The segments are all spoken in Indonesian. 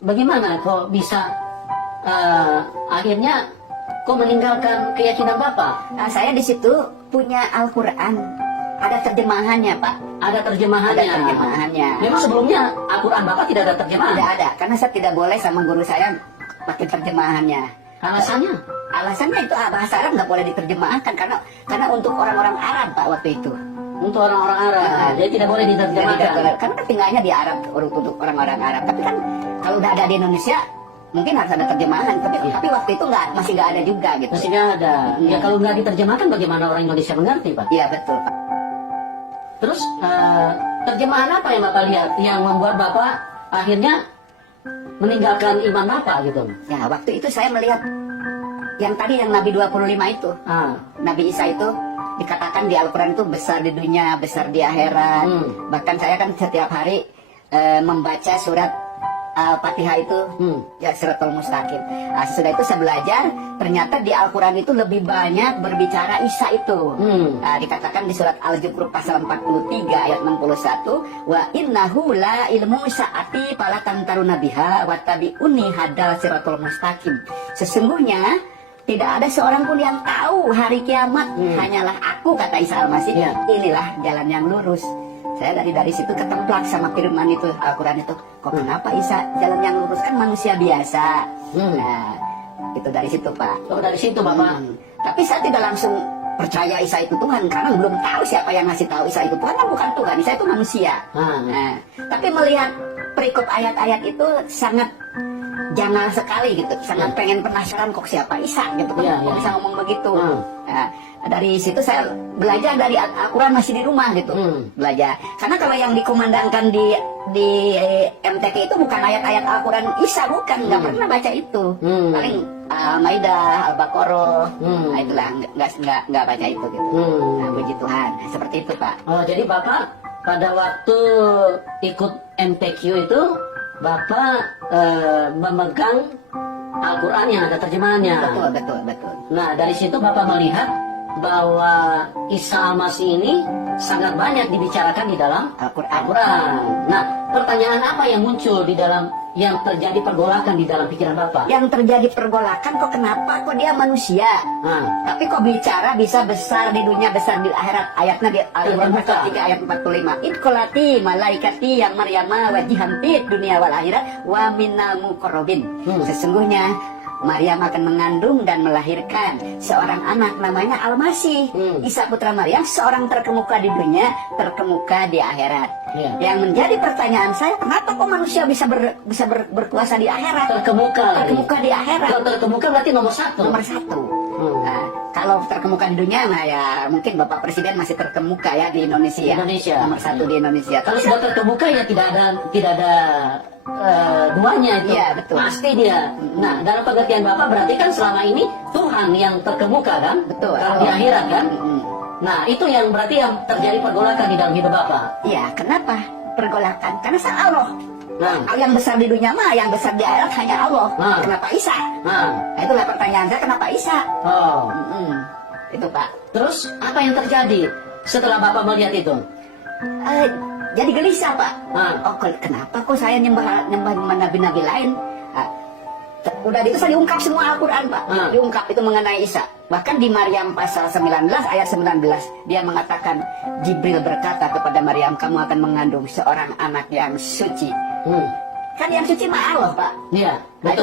bagaimana kok bisa akhirnya kok meninggalkan keyakinan Bapak? Nah, saya di situ punya Al-Quran, ada terjemahannya Pak. Ada terjemahannya. Ada terjemahannya. Memang sebelumnya Al-Quran Bapak tidak ada terjemahan? Tidak ada, karena saya tidak boleh sama guru saya pakai terjemahannya. Alasannya? Alasannya itu bahasa Arab nggak boleh diterjemahkan karena untuk orang-orang Arab Pak waktu itu. Untuk orang-orang Arab, jadi tidak boleh diterjemahkan. Karena tinggalnya di Arab untuk orang-orang Arab. Tapi kan kalau udah ada di Indonesia mungkin harus ada terjemahan. Tapi waktu itu masih nggak ada juga gitu. Masih nggak ada. Ya kalau nggak diterjemahkan bagaimana orang Indonesia mengerti Pak? Iya betul Pak. Terus terjemahan apa yang Bapak lihat yang membuat Bapak akhirnya meninggalkan iman Bapak gitu? Ya waktu itu saya melihat yang tadi yang Nabi 25 itu. Nabi Isa itu dikatakan di Al-Quran itu besar di dunia, besar di akhirat. Bahkan saya kan setiap hari membaca surat Al-Fatihah itu, ya Siratal Mustaqim. Nah, sesudah itu saya belajar, ternyata di Al-Quran itu lebih banyak berbicara Isa itu. Dikatakan di surat Al-Zukhruf pasal 43 ayat 61, wa innahu la ilmu sa'ati fala tamtaruna biha wa tabi'uni hadal Siratal Mustaqim. Sesungguhnya tidak ada seorang pun yang tahu hari kiamat, hanyalah aku, kata Isa Al-Masih. Inilah jalan yang lurus. Saya dari situ ketemplak sama firman itu, Al-Quran itu. Kok kenapa Isa jalan yang lurus, kan manusia biasa. Nah, itu dari situ Pak. Oh dari situ Bapak. Tapi saya tidak langsung percaya Isa itu Tuhan, karena belum tahu siapa yang ngasih tahu Isa itu Tuhan. Kan bukan Tuhan, Isa itu manusia. Nah, tapi melihat perikop ayat-ayat itu sangat jangan sekali gitu, sangat pengen penasaran kok siapa Isa gitu kan, kok bisa ngomong begitu. Nah, dari situ saya belajar dari Al-Quran masih di rumah gitu, belajar. Karena kalau yang dikumandangkan di MTQ itu bukan ayat-ayat Al-Quran Isa, bukan, nggak pernah baca itu. Paling Al-Maidah, Al-Baqarah, nah itulah nggak baca itu gitu. Nah, puji Tuhan, seperti itu Pak. Oh jadi Bapak pada waktu ikut MTQ itu Bapak memegang Al-Quran yang ada terjemahannya. Betul. Nah dari situ Bapak melihat bahwa Isa Al-Masih ini sangat banyak dibicarakan di dalam Al-Quran. Nah pertanyaan apa yang muncul di dalam, yang terjadi pergolakan di dalam pikiran Bapak? Yang terjadi pergolakan, kok kenapa kok dia manusia, tapi kok bicara bisa besar di dunia, besar di akhirat. Ayatnya di Al-Quran pasal 3 ayat 45. Idkolati malaikati yang Maryama wajihanti dunia wal akhirat wa minal muqarrabin. Sesungguhnya Maryam akan mengandung dan melahirkan seorang anak namanya Al-Masih, Isa putra Maryam, seorang terkemuka di dunia, terkemuka di akhirat. Yang menjadi pertanyaan saya, kenapa kok manusia bisa berkuasa di akhirat? Terkemuka di akhirat. Kalau terkemuka berarti nomor satu. Nah, kalau terkemuka di dunia, nah ya mungkin Bapak Presiden masih terkemuka ya di Indonesia. Nomor satu di Indonesia. Kalau sudah terkemuka ya tidak ada duanya itu. Iya, betul. Pasti dia. Nah dalam pengertian Bapak berarti kan selama ini Tuhan yang terkemuka kan? Betul. Kalau di akhirat kan? Nah itu yang berarti yang terjadi pergolakan di dalam hidup Bapak. Iya, kenapa pergolakan? Karena sang Allah. Yang besar di dunia mah, yang besar di akhirat hanya Allah. Kenapa Isa? Nah, itulah pertanyaan saya, kenapa Isa? Itu Pak. Terus apa yang terjadi setelah Bapak melihat itu? Jadi gelisah Pak. Oh kenapa kok saya nyembah nabi-nabi lain? Udah itu saya diungkap semua Al-Quran Pak. Diungkap itu mengenai Isa. Bahkan di Maryam pasal 19 ayat 19 dia mengatakan, Jibril berkata kepada Maryam, kamu akan mengandung seorang anak yang suci. Kan yang suci mah Allah Pak. Iya. Nah, itu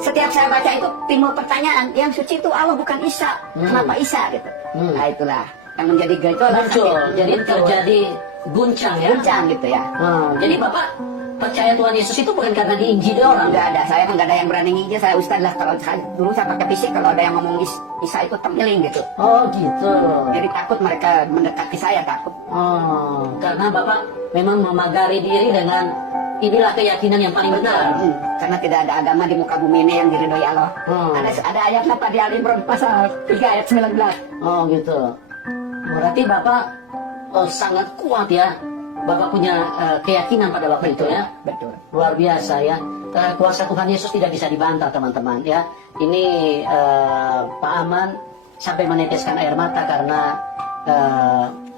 setiap saya baca itu timbul pertanyaan, yang suci itu Allah bukan Isa. Kenapa Isa gitu? Nah itulah yang menjadi gejolak. Jadi terjadi guncang ya. Guncang gitu ya. Jadi Bapak percaya Tuhan Yesus itu bukan karena diinjili orang? Enggak ada, saya enggak ada yang berani nginjil. Saya ustad lah, kalau dulu saya pakai fisik, kalau ada yang ngomong Isa itu tempeling gitu. Oh gitu. Jadi takut mereka mendekati saya, takut. Karena Bapak memang memagari diri dengan inilah keyakinan yang paling benar. Karena tidak ada agama di muka bumi ini yang diridhoi Allah. Ada ayat apa di Al-Imran pasal 3 ayat 19. Oh gitu. Berarti Bapak sangat kuat ya. Bapak punya keyakinan pada waktu itu ya. Betul. Luar biasa ya. Kuasa Tuhan Yesus tidak bisa dibantah teman-teman ya. Ini Pak Aman sampai meneteskan air mata karena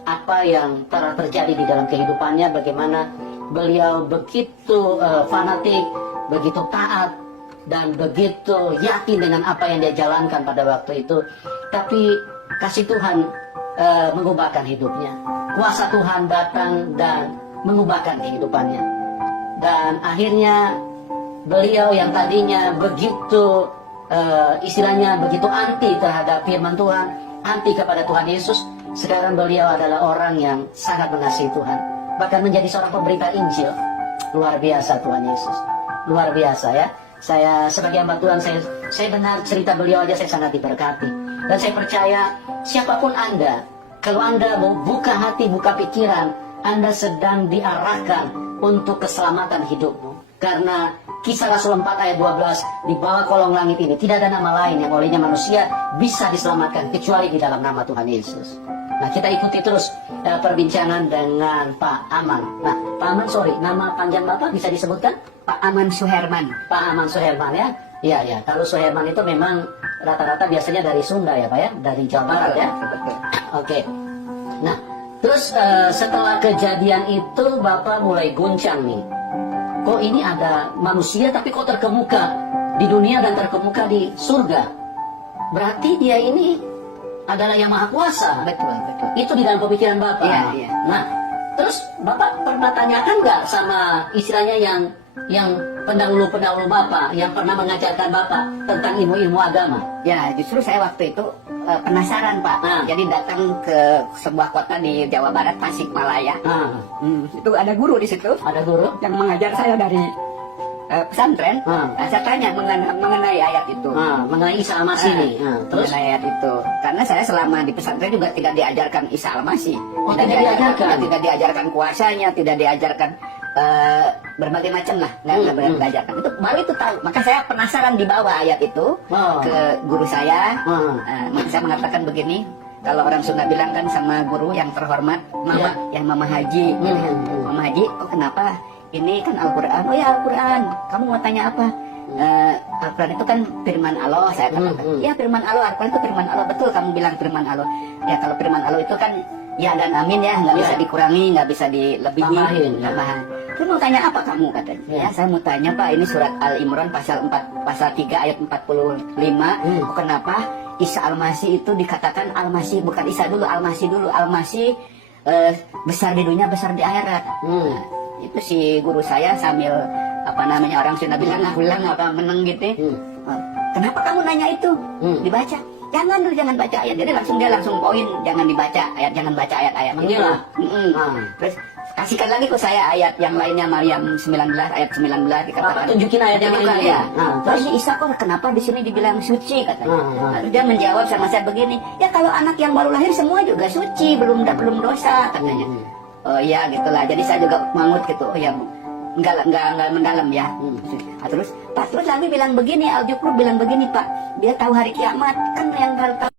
apa yang telah terjadi di dalam kehidupannya, bagaimana beliau begitu fanatik begitu taat, dan begitu yakin dengan apa yang dia jalankan pada waktu itu. Tapi kasih Tuhan mengubahkan hidupnya. Kuasa Tuhan datang dan mengubahkan kehidupannya. Dan akhirnya beliau yang tadinya begitu istilahnya begitu anti terhadap firman Tuhan, anti kepada Tuhan Yesus, sekarang beliau adalah orang yang sangat mengasihi Tuhan, bahkan menjadi seorang pemberita Injil. Luar biasa Tuhan Yesus, luar biasa ya. Saya sebagai hamba Tuhan, saya dengar cerita beliau aja saya sangat diberkati. Dan saya percaya siapapun Anda, kalau Anda mau buka hati, buka pikiran, Anda sedang diarahkan untuk keselamatan hidupmu. Karena Kisah Rasul 4 ayat 12, di bawah kolong langit ini tidak ada nama lain yang olehnya manusia bisa diselamatkan kecuali di dalam nama Tuhan Yesus. Nah, kita ikuti terus perbincangan dengan Pak Aman. Nah, Pak Aman, sorry, nama panjang Bapak bisa disebutkan? Pak Aman Suherman. Pak Aman Suherman ya? Iya, ya. Kalau Suherman itu memang rata-rata biasanya dari Sunda ya Pak ya? Dari Jawa Barat ya? Oke. Nah, terus setelah kejadian itu Bapak mulai guncang nih. Kok ini ada manusia tapi kok terkemuka di dunia dan terkemuka di surga? Berarti dia ini adalah yang maha kuasa. Betul, betul. Itu di dalam pemikiran Bapak. Iya, iya. Nah, terus Bapak pernah tanyakan nggak sama istilahnya yang pendahulu-pendahulu Bapak, yang pernah mengajarkan Bapak tentang ilmu-ilmu agama? Ya, justru saya waktu itu penasaran Pak. Jadi datang ke sebuah kota di Jawa Barat, Tasikmalaya. Itu ada guru di situ. Ada guru yang mengajar saya dari pesantren. Nah, saya tanya mengenai ayat itu. Mengenai Isa Al-Masih nih. Terus mengenai ayat itu. Karena saya selama di pesantren juga tidak diajarkan Isa Al-Masih. Oh, tidak diajarkan. Tidak diajarkan kuasanya, tidak diajarkan berbagai macam lah, nggak belajarkan itu. Baru itu tahu, maka saya penasaran dibawa ayat itu ke guru saya. Maka saya mengatakan begini, kalau orang Sunda bilang kan sama guru yang terhormat, mama, yang Mama Haji, Mama Haji, oh kenapa ini kan Al-Quran? Oh ya Al-Quran, kamu mau tanya apa? Al-Quran itu kan firman Allah, saya katakan. Ya firman Allah, Al-Quran itu firman Allah, betul kamu bilang firman Allah. Ya kalau firman Allah itu kan ya dan amin ya, nggak bisa dikurangi, nggak bisa dilebihi, tambahan. Terus mau tanya apa kamu katanya? Ya saya mau tanya Pak, ini surat Al-Imran pasal 3 ayat 45. Kenapa Isa Al-Masih itu dikatakan Al-Masih, bukan Isa dulu, Al-Masih dulu. Al-Masih besar di dunia, besar di akhirat. Itu si guru saya sambil orang Sunda bilang apa meneng gitu. Kenapa kamu nanya itu? Dibaca. Jangan dulu, jangan baca ayat. Jadi dia langsung poin, jangan dibaca ayat, jangan baca ayat-ayat. Terus kasihkan lagi ke saya ayat yang lainnya, Maryam 19 ayat 19 dikatakan. Tunjukin ayat yang lain ya. Terus Isa kok kenapa di sini dibilang suci katanya. Lalu dia menjawab sama saya begini, ya kalau anak yang baru lahir semua juga suci, belum dosa katanya. Oh iya gitulah. Jadi saya juga mangut gitu. Oh ya enggak mendalam ya. Terus Pak terus Nabi bilang begini, Al-Jufru bilang begini Pak, dia tahu hari kiamat kan yang tahu